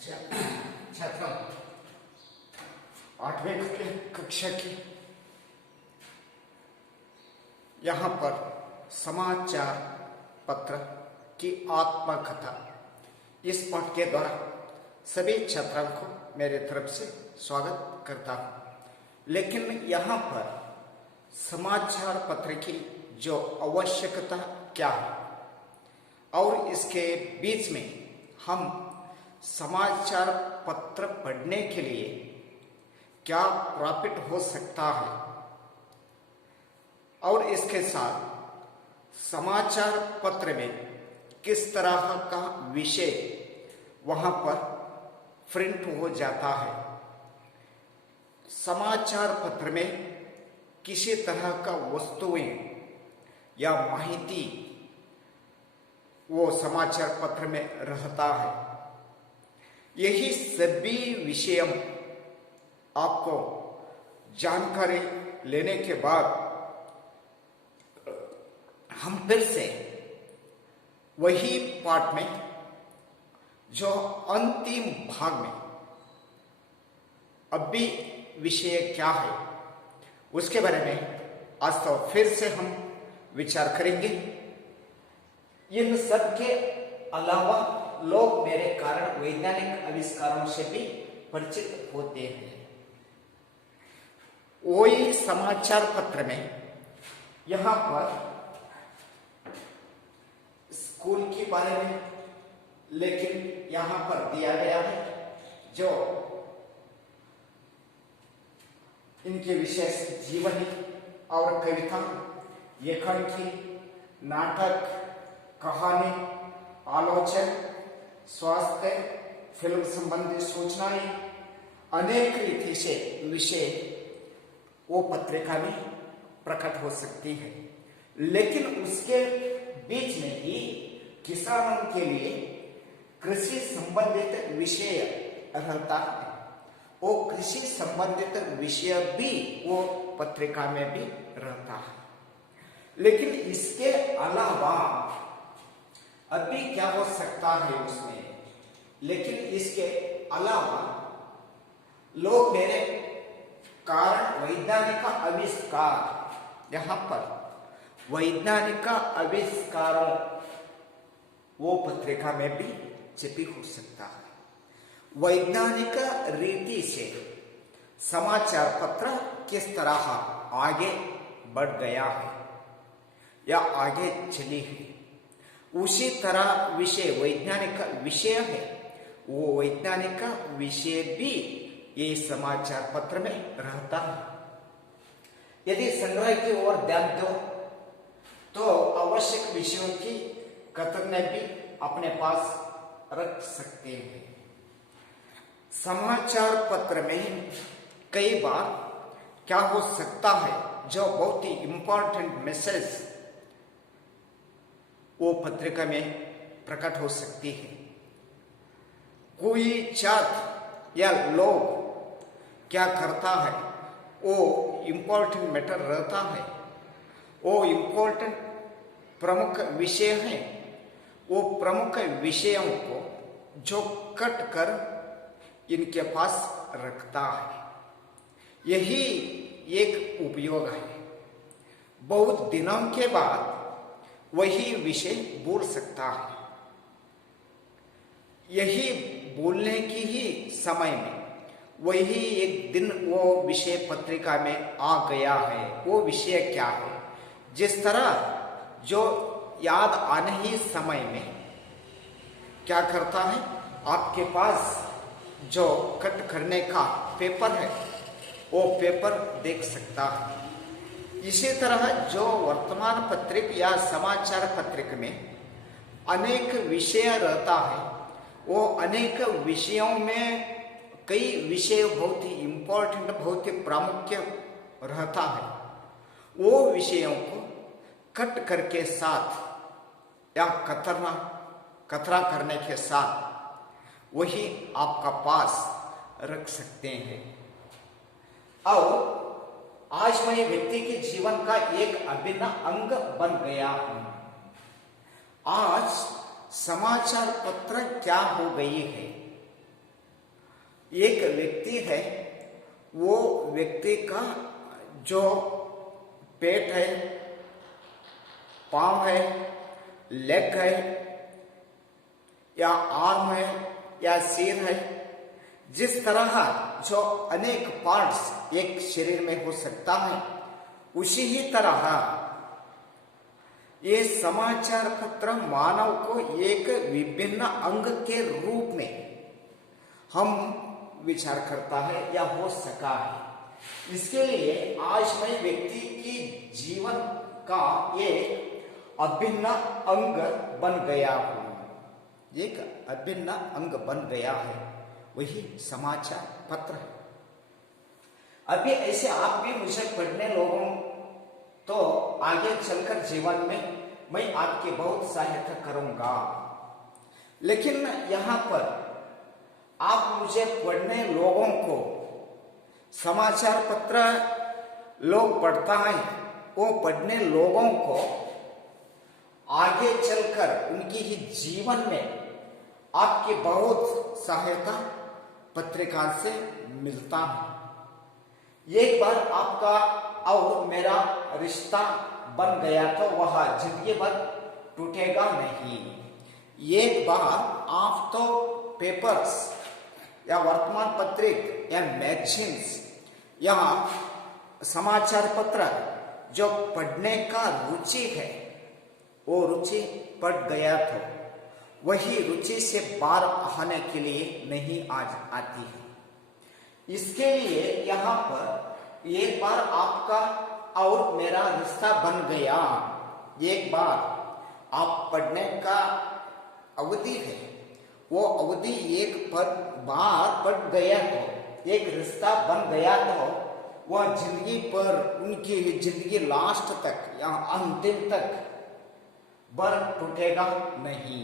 छात्रों, 8वीं कक्षा की यहाँ पर समाचार पत्र की आत्मकथा इस पाठ के द्वारा सभी छात्रों को मेरे तरफ से स्वागत करता हूँ। लेकिन यहाँ पर समाचार पत्र की जो आवश्यकता क्या है और इसके बीच में हम समाचार पत्र पढ़ने के लिए क्या प्रॉफिट हो सकता है और इसके साथ समाचार पत्र में किस तरह का विषय वहां पर प्रिंट हो जाता है, समाचार पत्र में किसी तरह का वस्तुएं या माहिती वो समाचार पत्र में रहता है, यही सभी विषय आपको जानकारी लेने के बाद हम फिर से वही पाठ में जो अंतिम भाग में अब भी विषय क्या है उसके बारे में आज तो फिर से हम विचार करेंगे। इन सब के अलावा लोग मेरे कारण वैज्ञानिक आविष्कारों से भी परिचित होते हैं। वही समाचार पत्र में यहाँ पर स्कूल के बारे में लेकिन यहाँ पर दिया गया है जो इनके विशेष जीवनी और कविता, लेखन की, नाटक, कहानी, आलोचन, स्वास्थ्य, फिल्म संबंधी सूचनाएं, अनेक रीति से विषय वो पत्रिका में प्रकट हो सकती है। लेकिन उसके बीच में ही किसानों के लिए कृषि संबंधित विषय रहता है। वो कृषि संबंधित विषय भी वो पत्रिका में भी रहता है। लेकिन इसके अलावा अभी क्या हो सकता है उसमें, लेकिन इसके अलावा लोग मेरे कारण वैज्ञानिक आविष्कार, यहाँ पर वैज्ञानिक आविष्कारों वो पत्रिका में भी छपी हो सकता है। वैज्ञानिक रीति से समाचार पत्र किस तरह आगे बढ़ गया है या आगे चली है, उसी तरह विषय वैज्ञानिक विषय है, वो वैज्ञानिक विषय भी ये समाचार पत्र में रहता है। यदि संग्रह की ओर ध्यान दो तो आवश्यक विषयों की कतरने भी अपने पास रख सकते हैं। समाचार पत्र में कई बार क्या हो सकता है जो बहुत ही इंपॉर्टेंट मैसेज वो पत्रिका में प्रकट हो सकती है। कोई जात या लोग क्या करता है वो इंपॉर्टेंट मैटर रहता है, वो इंपॉर्टेंट प्रमुख विषय है। वो प्रमुख विषयों को जो कट कर इनके पास रखता है, यही एक उपयोग है। बहुत दिनों के बाद वही विषय बोल सकता है, यही बोलने की ही समय में वही एक दिन वो विषय पत्रिका में आ गया है। वो विषय क्या है, जिस तरह जो याद आने ही समय में क्या करता है, आपके पास जो कट करने का पेपर है वो पेपर देख सकता है। इसी तरह जो वर्तमान पत्रिका या समाचार पत्रिका में अनेक विषय रहता है, वो अनेक विषयों में कई विषय बहुत ही इंपॉर्टेंट, बहुत ही प्रामुख्य रहता है। वो विषयों को कट करके साथ या कतरा करने के साथ वही आपका पास रख सकते हैं। और आज मैं व्यक्ति के जीवन का एक अभिन्न अंग बन गया हूं। आज समाचार पत्र क्या हो गई है, एक व्यक्ति है, वो व्यक्ति का जो पेट है, पाँव है, लेग है, या आर्म है, या सिर है, जिस तरह जो अनेक पार्ट्स एक शरीर में हो सकता है, उसी ही तरह ये समाचार पत्र मानव को एक विभिन्न अंग के रूप में हम विचार करता है या हो सका है। इसके लिए आज मैं व्यक्ति की जीवन का एक अभिन्न अंग बन गया हूं, एक अभिन्न अंग बन गया है, वही समाचार पत्र है। अभी ऐसे आप भी मुझे पढ़ने लोगों तो आगे चलकर जीवन में मैं आपकी बहुत सहायता करूंगा, लेकिन यहां पर आप मुझे पढ़ने लोगों को समाचार पत्र लोग पढ़ता है, वो पढ़ने लोगों को आगे चलकर उनकी ही जीवन में आपकी बहुत सहायता पत्रिका से मिलता है। एक बार आपका और मेरा रिश्ता बन गया तो वह जिंदगी भर टूटेगा नहीं। एक बार आप तो पेपर्स या वर्तमान पत्रिक या मैगजीन्स या समाचार पत्र जो पढ़ने का रुचि है, वो रुचि पड़ गया तो वही रुचि से बाहर आने के लिए नहीं आज आती है। इसके लिए यहाँ पर एक बार आपका और मेरा रिश्ता बन गया, एक बार आप पढ़ने का अवधि है, वो अवधि एक बार पड़ गया तो एक रिश्ता बन गया तो वह जिंदगी पर उनकी जिंदगी लास्ट तक या अंतिम तक बर टूटेगा नहीं।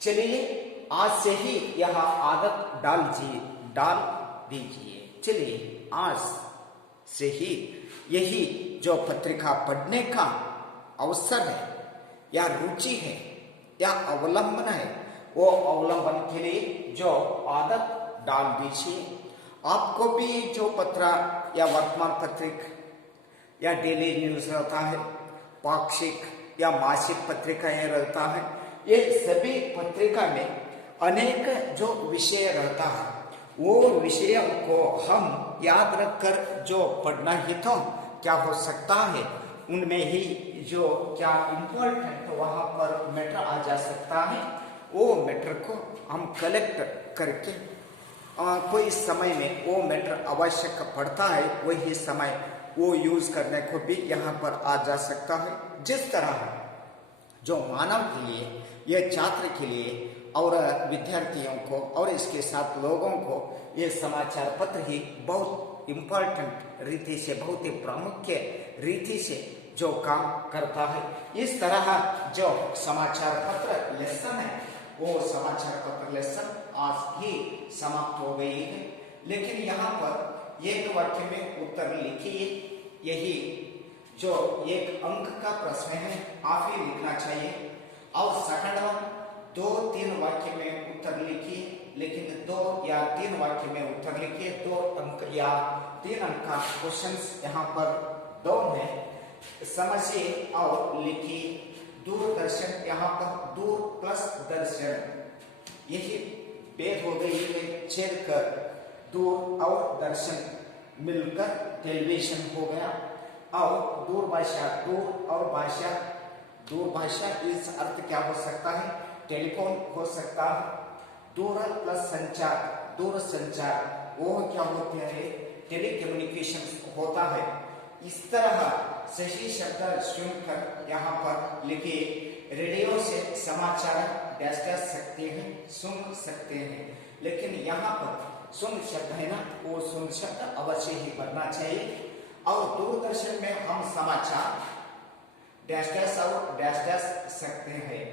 चलिए आज से ही यह आदत डाल दीजिए। चलिए आज से ही यही जो पत्रिका पढ़ने का अवसर है या रुचि है या अवलंबन है, वो अवलंबन के लिए जो आदत डाल दीजिए। आपको भी जो पत्र या वर्तमान पत्रिक या डेली न्यूज रहता है, पाक्षिक या मासिक पत्रिकाएं रहता है, ये सभी पत्रिका में अनेक जो विषय रहता है, वो विषयों को हम याद रखकर जो पढ़ना ही तो क्या हो सकता है, उनमें ही जो क्या इम्पोर्टेंट वहां पर मैटर आ जा सकता है, वो मैटर को हम कलेक्ट करके कोई समय में वो मैटर आवश्यक पड़ता है, वही समय वो यूज करने को भी यहाँ पर आ जा सकता है। जिस तरह जो मानव के लिए, यह छात्र के लिए और विद्यार्थियों को और इसके साथ लोगों को ये समाचार पत्र ही बहुत इम्पोर्टेंट रीति से, बहुत ही प्रामुख्य रीति से जो काम करता है। इस तरह जो समाचार पत्र लेसन है, वो समाचार पत्र लेसन आज ही समाप्त हो गई है। लेकिन यहाँ पर एक वाक्य में उत्तर लिखिए, यही जो एक अंक का प्रश्न है आप ही लिखना चाहिए। और सेकंड वन 2-3 वाक्य में उत्तर लिखिए, लेकिन 2 या 3 वाक्य में उत्तर लिखिए। 2 अंक या 3 अंक का क्वेश्चन यहाँ पर 2 है, समझिए और लिखिए। दूरदर्शन, यहाँ पर दूर प्लस दर्शन, यही भेद हो गई है, छेद कर दूर और दर्शन मिलकर टेलीविजन हो गया। और दूरभाषा, दूर और भाषा, दूरभाषा इस अर्थ क्या हो सकता है, टेलीफोन हो सकता है। दूर प्लस संचार, दूर संचार वो क्या होते हैं, टेलीकम्युनिकेशन होता है। इस तरह सही शब्द चुनकर यहाँ पर लिखिए। रेडियो से समाचार डैश सकते हैं, सुन सकते हैं, लेकिन यहाँ पर सुन शब्द है ना, वो सुन शब्द अवश्य ही करना चाहिए। और दूरदर्शन में हम समाचार डैश डैश और डैश डैश सकते हैं।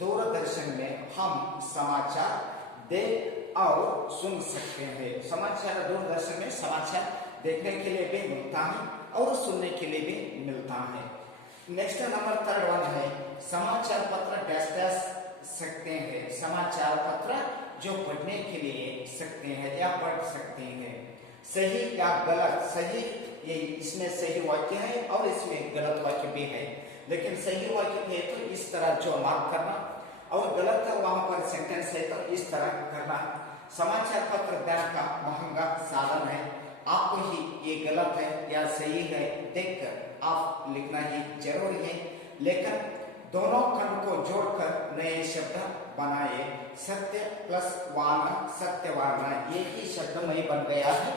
दूरदर्शन में हम समाचार देख और सुन सकते हैं। समाचार दूरदर्शन में समाचार देखने के लिए भी मिलता है और सुनने के लिए भी मिलता है। नेक्स्ट नंबर 3rd है, समाचार पत्र डैश डैश सकते हैं। समाचार पत्र जो पढ़ने के लिए सकते हैं या पढ़ सकते हैं। सही या गलत, सही ये इसमें सही वाक्य है और इसमें गलत वाक्य भी है, लेकिन सही वाक्य है तो इस तरह जो मार्क करना और गलत है वहां पर सेंटेंस है तो इस तरह करना। समाचार पत्र ज्ञान का महंगा साधन है, आपको ही ये गलत है या सही है देखकर आप लिखना ही जरूरी है, लेकिन दोनों खंड को जोड़कर नए शब्द बनाए। सत्य प्लस वाना सत्यवाना, ये ही शब्दमय बन गया है।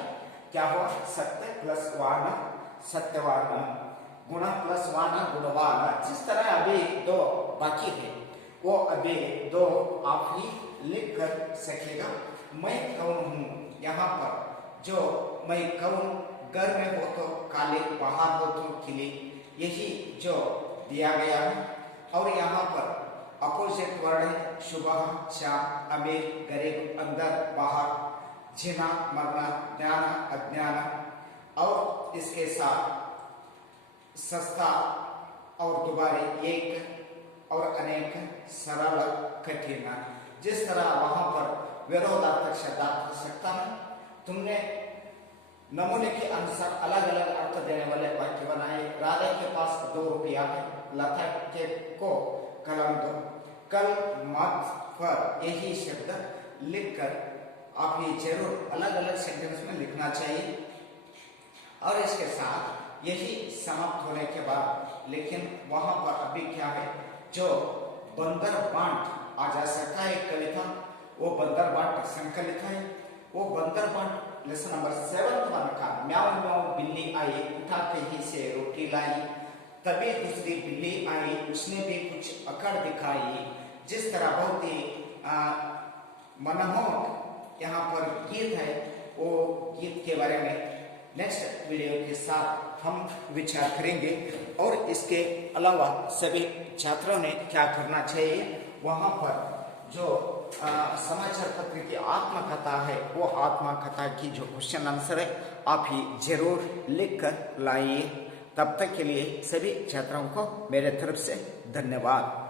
क्या हुआ? सत्य प्लस वाना सत्यवाना, गुण प्लस वाना गुणवाना। जिस तरह अभी दो बाकी है वो अभी दो आप ही लिख कर सकेगा। मैं कौन हूँ, यहाँ पर जो मैं कौन, घर में हो तो काले बाहर हो तो खिले, यही जो दिया गया है। और यहाँ पर अपोजिट वर्ड है सुबह शाम, अमीर गरीब, अंदर बाहर, जीना मरना, ज्ञान अज्ञान, और इसके साथ सस्ता और दोबारे एक और अनेक, सरल कठिन। जिस तरह वहां पर विरोधार्थक शब्दार्थ सकता है, तुमने नमूने के अनुसार अलग अलग अर्थ देने वाले वाक्य बनाए। राधा के पास 2 रुपया है, लता के को कलम दो। कल मत पर यही शब्द लिखकर आप ये जरूर अलग अलग सेंटेंस में लिखना चाहिए। और इसके साथ यही समाप्त होने के बाद, लेकिन वहां पर अभी क्या है, जो बंदर बांट आ जा सकता है कविता, वो बंदर बांट संकलित है। वो बंदर बांट लेसन नंबर 7 का म्याऊ म्याऊ बिल्ली आई, उठा कहीं से रोटी लाई, तभी दूसरी बिल्ली आई, उसने भी कुछ अकड़ दिखाई। जिस तरह बहुत ही मनमोहक यहाँ पर गीत है, वो गीत के बारे में नेक्स्ट वीडियो के साथ हम विचार करेंगे। और इसके अलावा सभी छात्रों ने क्या करना चाहिए, वहाँ पर जो समाचार पत्र की आत्मकथा है, वो आत्मकथा की जो क्वेश्चन आंसर है आप ही जरूर लिख कर लाइए। तब तक के लिए सभी छात्रों को मेरे तरफ से धन्यवाद।